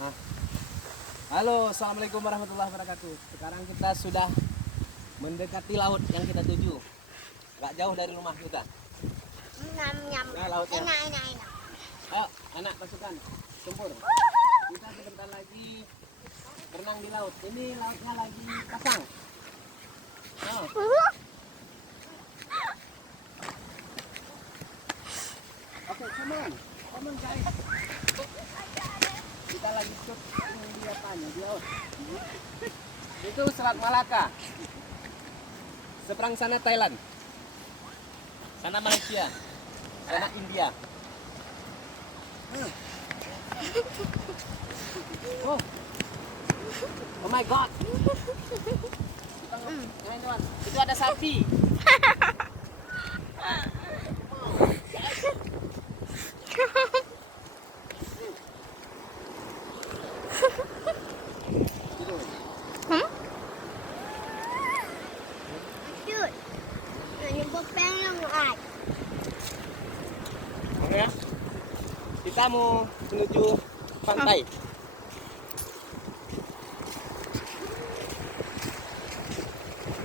Nah. Halo, assalamualaikum warahmatullahi wabarakatuh. Sekarang kita sudah mendekati laut yang kita tuju. Gak jauh dari rumah kita. Nyam. Nah, lautnya. Enak. Ayo, anak masukkan sempur. Kita sebentar lagi berenang di laut. Ini lautnya lagi pasang. Oh. Oke, come on guys. Kita lagi shoot di apanya di laut. Itu Selat Malaka. Seberang sana Thailand. Sana Malaysia. Sana India. Oh my god. Itu ada sapi. Dude. Ini bopeng yang ai. Oke ya. Kita mau menuju pantai.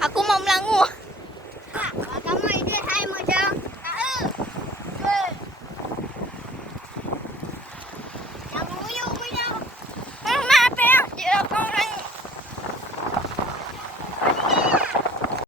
Aku mau melangu.